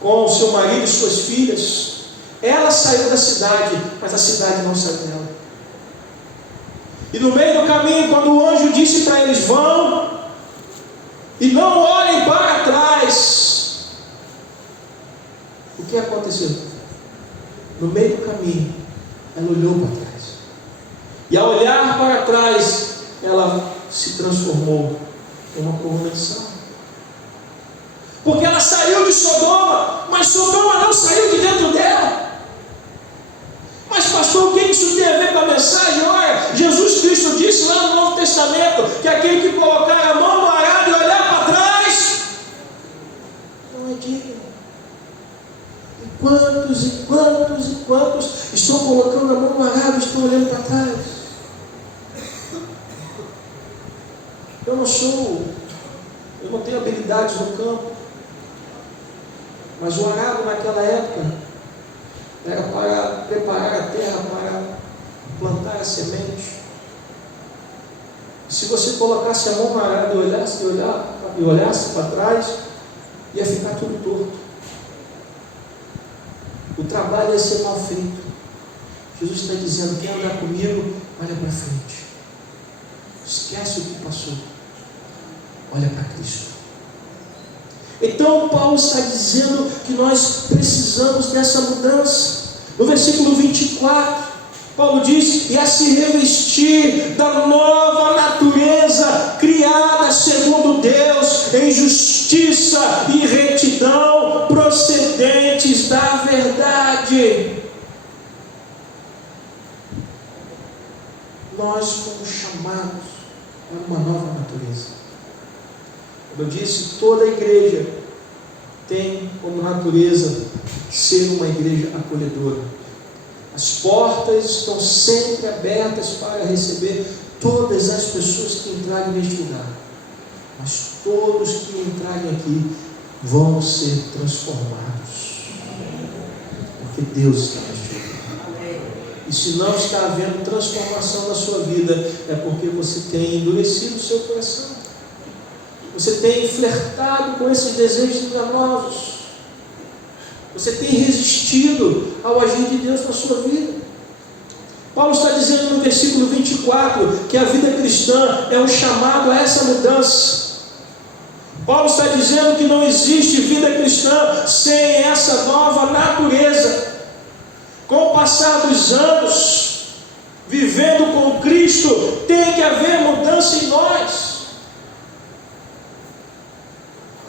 com o seu marido e suas filhas. Ela saiu da cidade, mas a cidade não saiu dela. E no meio do caminho, quando o anjo disse para eles: vão e não olhem para trás, o que aconteceu? No meio do caminho, ela olhou para trás, e ao olhar para trás, ela se transformou em uma coluna de sal. Porque ela saiu de Sodoma, mas Sodoma não saiu de dentro dela. Mas pastor, o que isso tem a ver com a mensagem? Olha, Jesus Cristo disse lá no Novo Testamento que aquele que colocar a mão no arado e olhar para trás não é digno. E quantos estão colocando a mão no arado e estão olhando para trás? Eu não tenho habilidades no campo, mas o arado naquela época era para preparar a terra para plantar a semente. Se você colocasse a mão no arado e olhasse para trás, ia ficar tudo torto. O trabalho ia ser mal feito. Jesus está dizendo: quem andar comigo, olha para frente. Esquece o que passou. Olha para Cristo. Então Paulo está dizendo que nós precisamos dessa mudança. No versículo 24, Paulo diz: e a se revestir da nova natureza, criada segundo Deus, em justiça e retidão, procedentes da verdade. Nós fomos chamados para uma nova natureza. Como eu disse, toda igreja tem como natureza ser uma igreja acolhedora. As portas estão sempre abertas para receber todas as pessoas que entrarem neste lugar. Mas todos que entrarem aqui vão ser transformados. Porque Deus está neste lugar. E se não está havendo transformação na sua vida, é porque você tem endurecido o seu coração. Você tem flertado com esses desejos enganosos. Você tem resistido ao agir de Deus na sua vida. Paulo está dizendo no versículo 24 que a vida cristã é um chamado a essa mudança. Paulo está dizendo que não existe vida cristã sem essa nova natureza. Com o passar dos anos, vivendo com Cristo, tem que haver mudança em nós.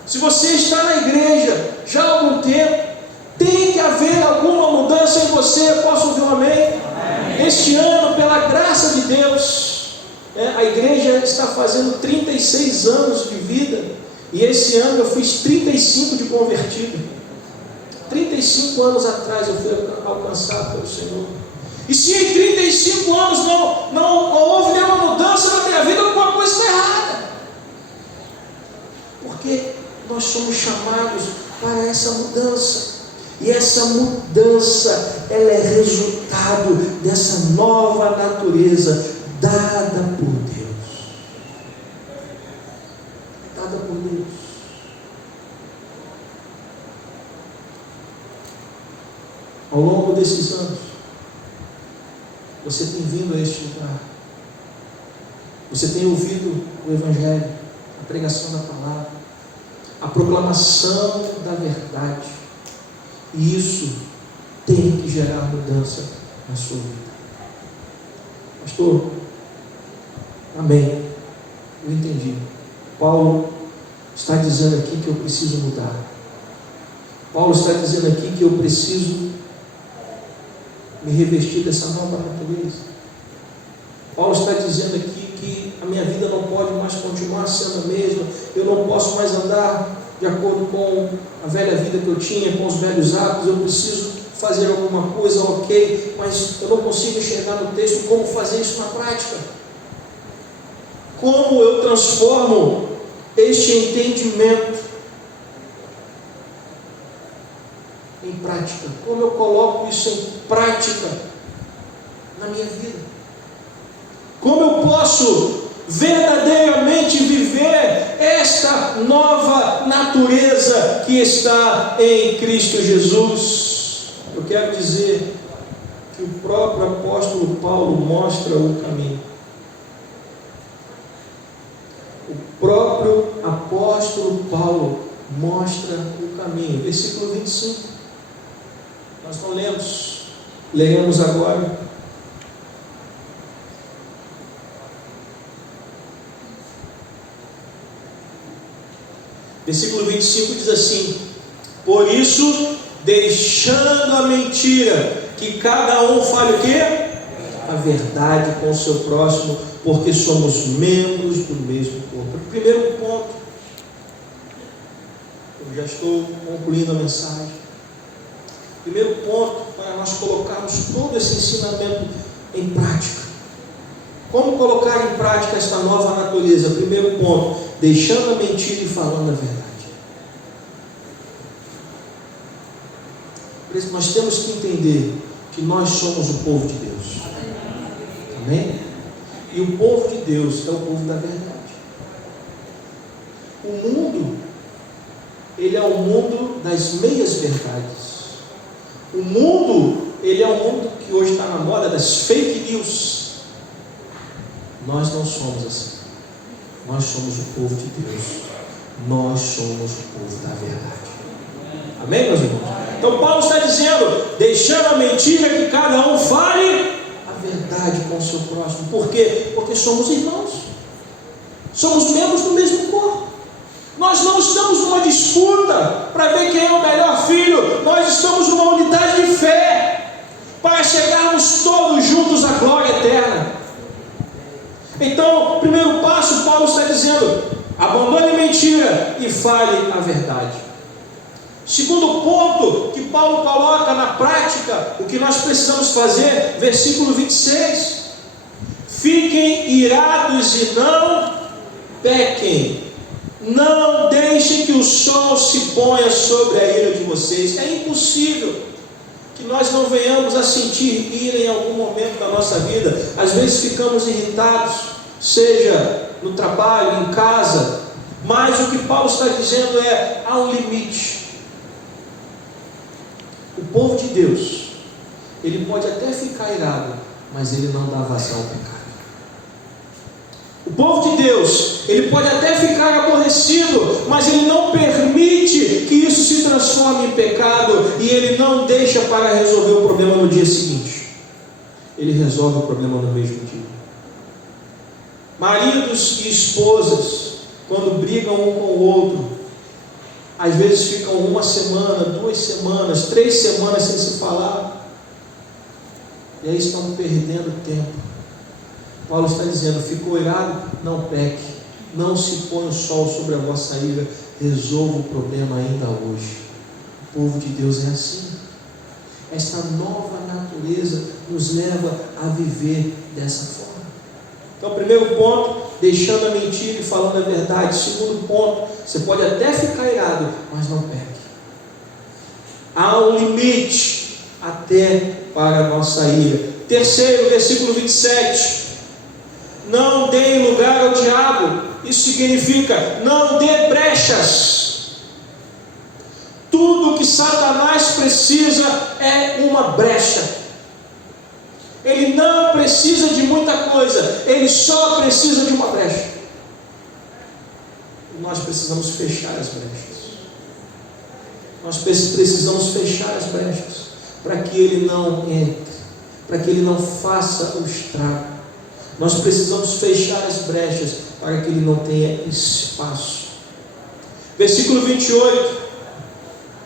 Se você está na igreja já há algum tempo, tem que haver alguma mudança em você. Posso ouvir um amém? Amém. Este ano, pela graça de Deus, a igreja está fazendo 36 anos de vida, e esse ano eu fiz 35 de convertido. 35 anos atrás eu fui alcançado pelo Senhor. E se em 35 anos não houve nenhuma mudança na minha vida, alguma coisa está errada. Porque nós somos chamados para essa mudança. E essa mudança, ela é resultado dessa nova natureza dada por Deus. desses anos, você tem vindo a este lugar, você tem ouvido o Evangelho, a pregação da palavra, a proclamação da verdade, e isso tem que gerar mudança na sua vida. Pastor, amém, eu entendi. Paulo está dizendo aqui que eu preciso mudar. Paulo está dizendo aqui que eu preciso me revestir dessa nova natureza. Paulo está dizendo aqui que a minha vida não pode mais continuar sendo a mesma, eu não posso mais andar de acordo com a velha vida que eu tinha, com os velhos hábitos, eu preciso fazer alguma coisa, ok, mas eu não consigo enxergar no texto como fazer isso na prática. Como eu transformo este entendimento em prática? Como eu coloco isso em prática na minha vida? Como eu posso verdadeiramente viver esta nova natureza que está em Cristo Jesus? Eu quero dizer que o próprio apóstolo Paulo mostra o caminho. O próprio apóstolo Paulo mostra o caminho. Versículo 25. Nós não lemos, leremos agora. Versículo 25 diz assim: por isso, deixando a mentira, que cada um fale o quê? A verdade com o seu próximo, porque somos membros do mesmo corpo. Primeiro ponto, eu já estou concluindo a mensagem. Primeiro ponto, para nós colocarmos todo esse ensinamento em prática. Como colocar em prática esta nova natureza? Primeiro ponto, deixando a mentira e falando a verdade. Por isso, nós temos que entender que nós somos o povo de Deus. Amém? E o povo de Deus é o povo da verdade. O mundo, ele é o mundo das meias verdades. O mundo, ele é o mundo que hoje está na moda das fake news. Nós não somos assim. Nós somos o povo de Deus. Nós somos o povo da verdade. Amém, meus irmãos? Então Paulo está dizendo, deixando a mentira, que cada um fale a verdade com o seu próximo. Por quê? Porque somos irmãos. Somos membros do mesmo corpo. Nós não estamos numa disputa para ver quem é o melhor filho. Nós estamos numa unidade de fé para chegarmos todos juntos à glória eterna. Então, o primeiro passo, Paulo está dizendo, abandone a mentira e fale a verdade. Segundo ponto que Paulo coloca na prática, o que nós precisamos fazer, versículo 26. Fiquem irados e não pequem. Não deixem que o sol se ponha sobre a ira de vocês. É impossível que nós não venhamos a sentir ira em algum momento da nossa vida. Às vezes ficamos irritados, seja no trabalho, em casa, mas o que Paulo está dizendo é, há um limite. O povo de Deus, ele pode até ficar irado, mas ele não dá vazão ao pecado. O povo de Deus, ele pode até ficar aborrecido, mas ele não permite que isso se transforme em pecado, e ele não deixa para resolver o problema no dia seguinte. Ele resolve o problema no mesmo dia. Maridos e esposas, quando brigam um com o outro, às vezes ficam 1 semana, 2 semanas, 3 semanas sem se falar, e aí estão perdendo tempo. Paulo está dizendo, ficou irado? Não peque, não se põe o sol sobre a vossa ira, resolva o problema ainda hoje. O povo de Deus é assim. Esta nova natureza nos leva a viver dessa forma. Então, primeiro ponto, deixando a mentira e falando a verdade. Segundo ponto, você pode até ficar irado, mas não peque. Há um limite até para a nossa ira. Terceiro, versículo 27. Não dê lugar ao diabo. Isso significa, não dê brechas. Tudo que Satanás precisa é uma brecha. Ele não precisa de muita coisa, ele só precisa de uma brecha. E nós precisamos fechar as brechas. Nós precisamos fechar as brechas para que ele não entre, para que ele não faça o estrago. Nós precisamos fechar as brechas para que ele não tenha espaço. Versículo 28,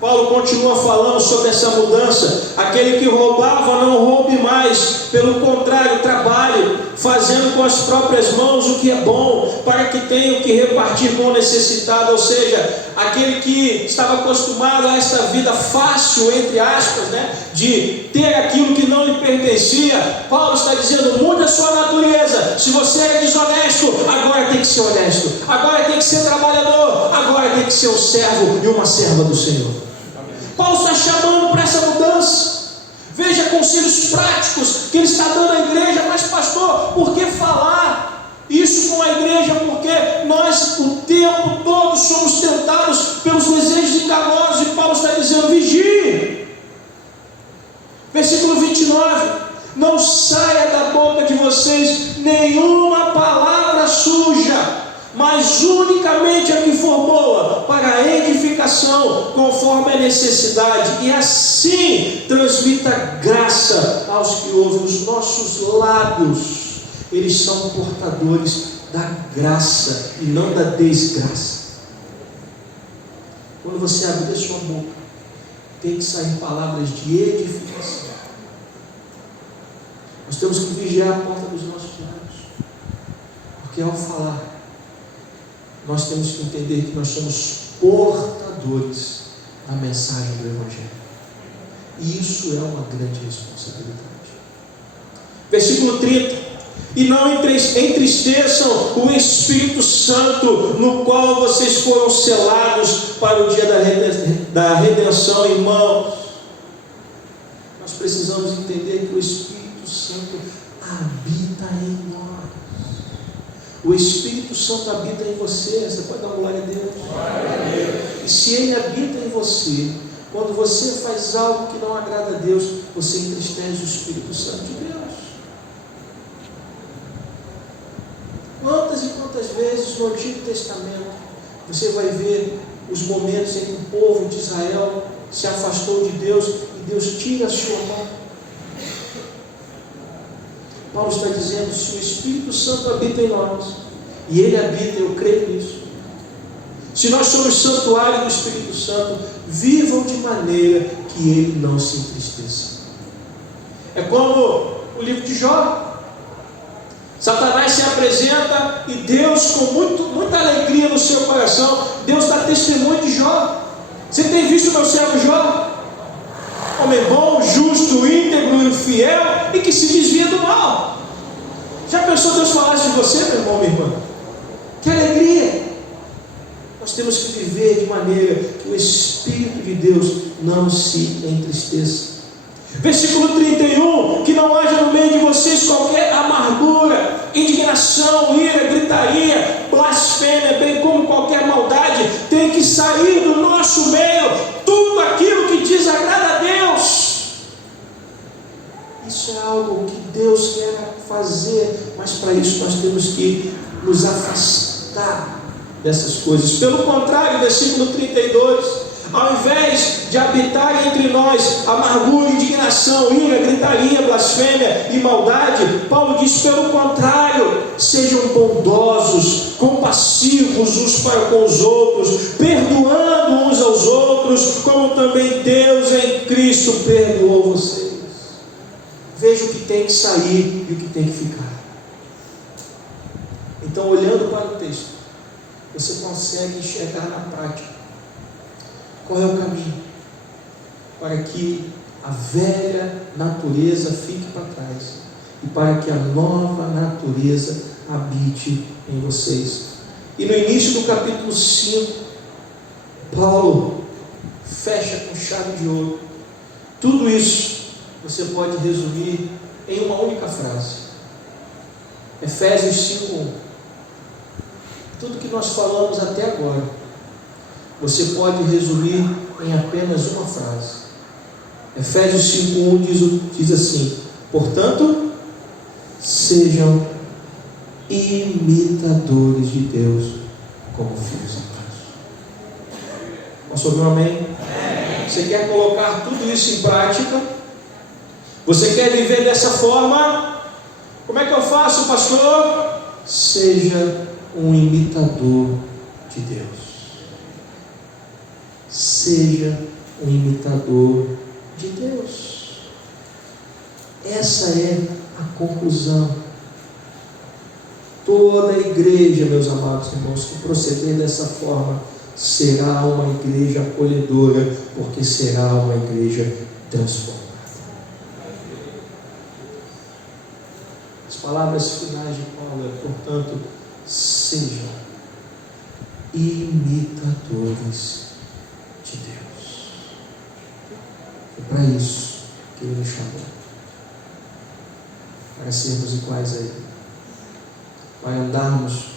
Paulo continua falando sobre essa mudança. Aquele que roubava não roube mais, pelo contrário, trabalhe, fazendo com as próprias mãos o que é bom, para que tenha o que repartir com o necessitado. Ou seja, aquele que estava acostumado a esta vida fácil, entre aspas, de ter aquilo que não lhe pertencia, Paulo está dizendo: mude a sua natureza. Se você é desonesto, agora tem que ser honesto, agora tem que ser trabalhador, agora tem que ser um servo e uma serva do Senhor. Paulo está chamando para essa mudança. Veja conselhos práticos que ele está dando à igreja. Mas pastor, por que falar isso com a igreja? Porque nós o tempo todo somos tentados pelos desejos enganosos, e Paulo está dizendo: vigie. Versículo 29, não saia da boca de vocês nenhuma palavra suja, mas unicamente a que for boa para a edificação, conforme a necessidade, e assim transmita graça aos que ouvem. Os nossos lábios, eles são portadores da graça e não da desgraça. Quando você abrir a sua boca, tem que sair palavras de edificação. Nós temos que vigiar a porta dos nossos lábios, porque ao falar, nós temos que entender que nós somos portadores da mensagem do Evangelho. E isso é uma grande responsabilidade. Versículo 30. E não entristeçam o Espírito Santo, no qual vocês foram selados para o dia da redenção. Irmãos, nós precisamos entender que o Espírito Santo habita em nós. O Espírito Santo habita em você. Você pode dar glória a Deus? Glória a Deus. E se Ele habita em você, quando você faz algo que não agrada a Deus, você entristece o Espírito Santo de Deus. Quantas e quantas vezes no Antigo Testamento você vai ver os momentos em que o povo de Israel se afastou de Deus e Deus tira a sua mão. Paulo está dizendo: se o Espírito Santo habita em nós, e Ele habita, eu creio nisso, se nós somos santuário do Espírito Santo, vivam de maneira que Ele não se entristeça. É como o livro de Jó. Satanás se apresenta e Deus, com muita alegria no seu coração, Deus dá testemunho de Jó. Você tem visto o meu servo Jó? Homem bom, justo, íntegro e fiel, e que se desvia do mal. Já pensou Deus falasse de você, meu irmão, minha irmã? Que alegria! Nós temos que viver de maneira que o Espírito de Deus não se entristeça. Versículo 31, que não haja no meio de vocês qualquer amargura, indignação, ira, gritaria, blasfêmia, bem como qualquer maldade. Tem que sair do nosso meio tudo aquilo que desagrada a Deus. Isso é algo que Deus quer fazer, mas para isso nós temos que nos afastar dessas coisas. Pelo contrário, versículo 32, ao invés de habitar entre nós amargura, indignação, ira, gritaria, blasfêmia e maldade, Paulo diz: pelo contrário, sejam bondosos, compassivos uns para com os outros, perdoando uns aos outros, como também Deus em Cristo perdoou vocês. Veja o que tem que sair e o que tem que ficar. Então, olhando para o texto, você consegue enxergar na prática qual é o caminho para que a velha natureza fique para trás e para que a nova natureza habite em vocês. E no início do capítulo 5, Paulo fecha com chave de ouro. Tudo isso você pode resumir em uma única frase. Efésios 5:1. Tudo que nós falamos até agora, você pode resumir em apenas uma frase. Efésios 5:1 diz assim: portanto, sejam imitadores de Deus como filhos amados. Posso ouvir um amém? Você quer colocar tudo isso em prática? Você quer viver dessa forma? Como é que eu faço, pastor? Seja um imitador de Deus. Seja um imitador de Deus. Essa é a conclusão. Toda a igreja, meus amados irmãos, que proceder dessa forma, será uma igreja acolhedora, porque será uma igreja transformada. As palavras finais de Paulo é, portanto, sejam imitadores de Deus. É para isso que Ele nos chamou, para sermos iguais a Ele, para andarmos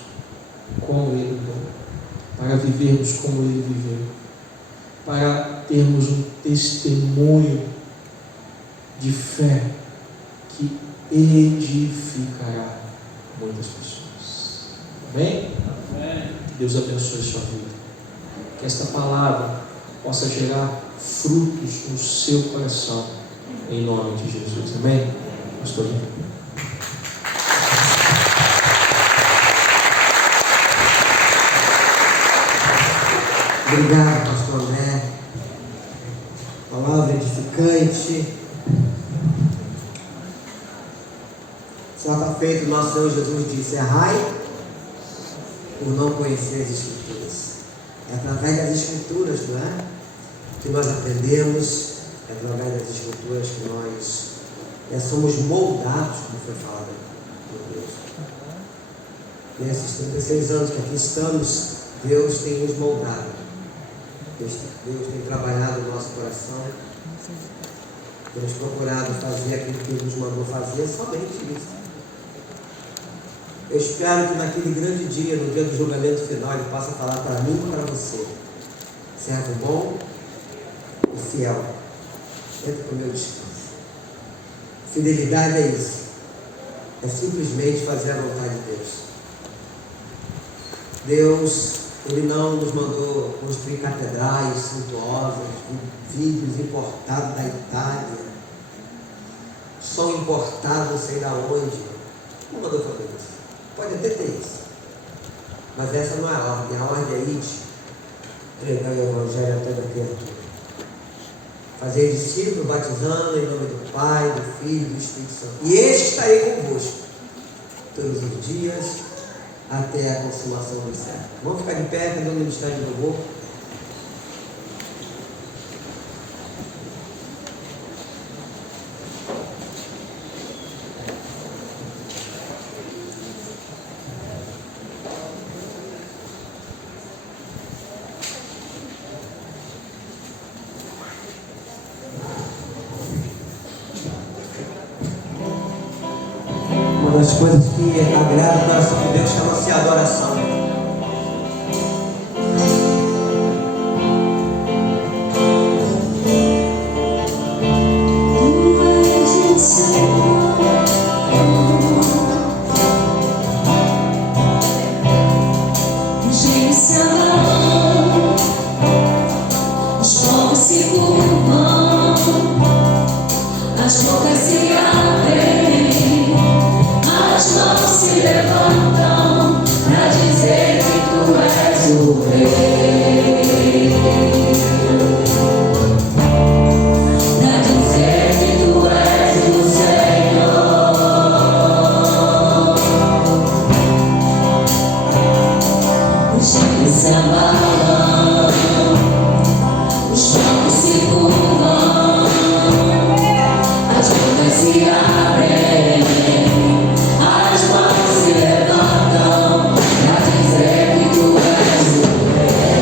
como Ele andou, para vivermos como Ele viveu, para termos um testemunho de fé que edificará muitas pessoas. Amém? Amém. Deus abençoe sua vida. Que esta palavra possa gerar frutos no seu coração, em nome de Jesus. Amém? Pastor. Obrigado, pastor André. Palavra edificante. Certa feita, o nosso Senhor Jesus disse: errai por não conhecer as Escrituras. É através das Escrituras, não é? Que nós aprendemos, é através das Escrituras que nós somos moldados, como foi falado por Deus. Nesses 36 anos que aqui estamos, Deus tem nos moldado. Deus tem trabalhado no nosso coração. Temos procurado fazer aquilo que Ele nos mandou fazer, somente isso. Eu espero que naquele grande dia, no dia do julgamento final, Ele possa falar para mim e para você: servo bom e fiel, entra para o meu descanso. Fidelidade é isso, é simplesmente fazer a vontade de Deus. Deus, Ele não nos mandou construir catedrais suntuosas, vídeos importados da Itália, som importado não sei da onde. Não mandou fazer isso. Pode até ter isso, mas essa não é a ordem. A ordem é ir pregar o Evangelho a toda criatura, fazer discípulos, batizando em nome do Pai, do Filho e do Espírito Santo. E este estarei convosco todos os dias até a consumação do século. Vamos ficar de pé, fazer um ministério de louvor. Uma das coisas que agrada o coração de Deus chama-se adoração. As bocas se abrem, as mãos se levantam para dizer que tu és o Rei, para dizer que tu és o Senhor. Os gêmeos se abalam, os troncos se curvam, as bocas se abrem, as mãos se levantam para dizer que tu és o Rei.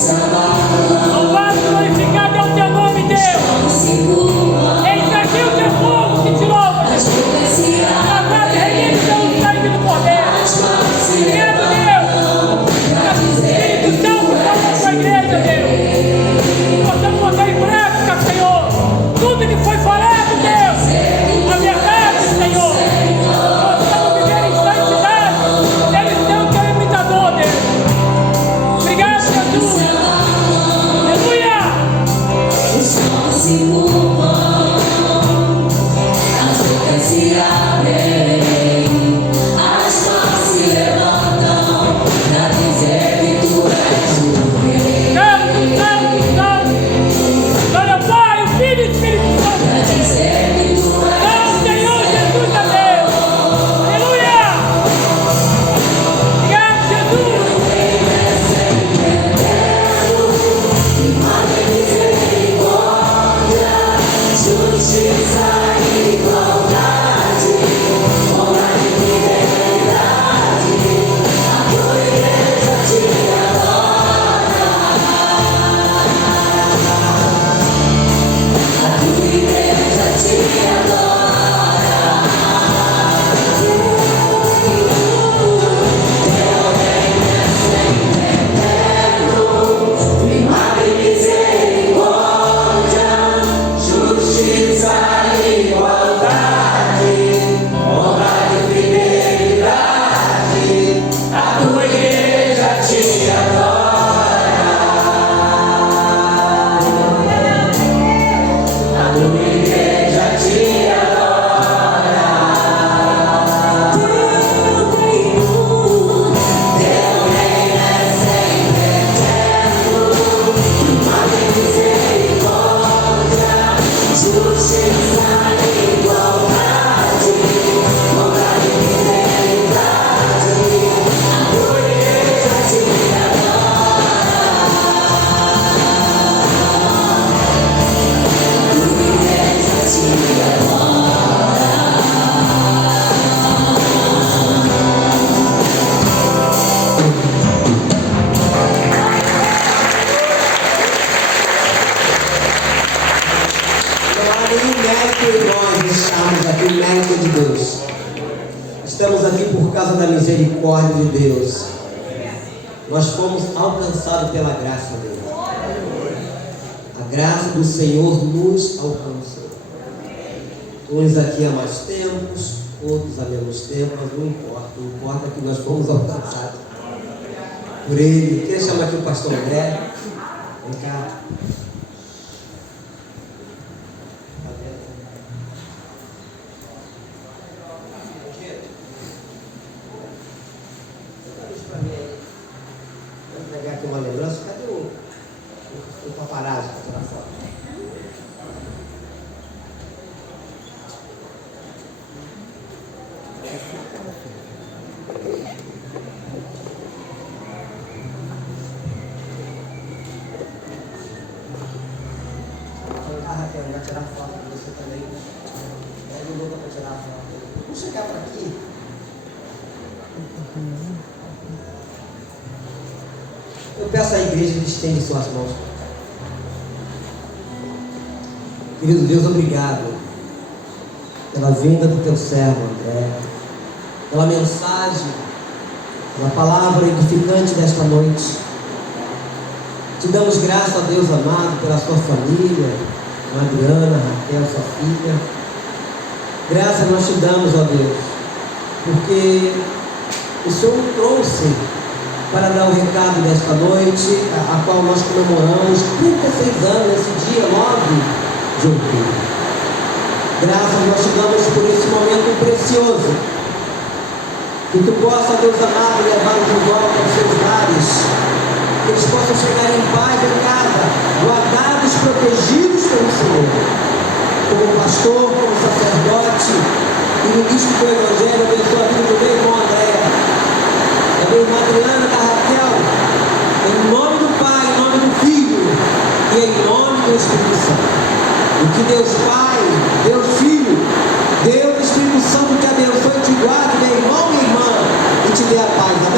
Louvado e glorificado é o teu nome, Deus. Eis aqui o teu povo que te louva. Louvado e remido pelo sangue do Cordeiro. Obrigado, Deus. Espírito Santo, toda a sua igreja, Deus. Possamos botar em prática, Senhor, tudo que foi falado, Deus. A verdade, Senhor. Possamos viver em santidade. Ele ser o teu imitador, Deus. Obrigado, Jesus. Aleluia. Os povos se curvam, as bocas se abrem, as mãos se levantam para dizer que tu és o Rei. Glória ao Pai, o Filho e o Espírito Santo. Para dizer que tu és Não, Senhor Jesus, a Deus. Aleluia. Obrigado, Jesus. justiça e igualdade, honra e fidelidade, a tua igreja te adora, a tua igreja te adora. Teu reino é sempre eterno, primado em misericórdia, justiça e igualdade, honra e fidelidade, a tua igreja te adora, a tua igreja te adora. Teu reino é sempre eterno, primado em misericórdia, justiça e igualdade, honra e fidelidade, a tua igreja te adora, a tua igreja te adora. Não há nenhum mérito em nós estarmos aqui, o mérito de Deus. Estamos aqui por causa da misericórdia de Deus. Nós fomos alcançados pela graça dele. A graça do Senhor nos alcançou. Uns aqui há mais tempos, outros há menos tempo, mas não importa. O que importa é que nós fomos alcançados por Ele. Quem chama aqui o pastor André? Vem cá. Vou pegar aqui uma lembrança. Cadê o paparazzi para tirar foto? Vem cá, Raquel, vai tirar foto de você também. Pega o Luca para tirar a foto. Vamos chegar para aqui. Eu peço à igreja que estende suas mãos. Querido Deus, obrigado pela vinda do teu servo André, pela mensagem, pela palavra edificante desta noite. Te damos graça a Deus amado pela sua família, a Adriana, a Raquel, sua filha. Graça nós te damos, ó Deus, porque o Senhor nos trouxe para dar o recado desta noite, a qual nós comemoramos 36 anos, esse dia 9 de outubro. Graças nós te damos por esse momento precioso, que tu possa, Deus amado, levar-nos de volta aos seus lares, que eles possam chegar em paz em casa, guardados, protegidos pelo Senhor, como pastor, como sacerdote e ministro do Evangelho. Abençoa a vida do meu irmão André, da minha irmã Adriana, da Raquel, em nome do Pai, em nome do Filho e em nome do Espírito Santo. E que Deus Pai, Deus Filho, Deus Espírito Santo te abençoe, te guarde, meu irmão, minha irmã, e te dê a paz.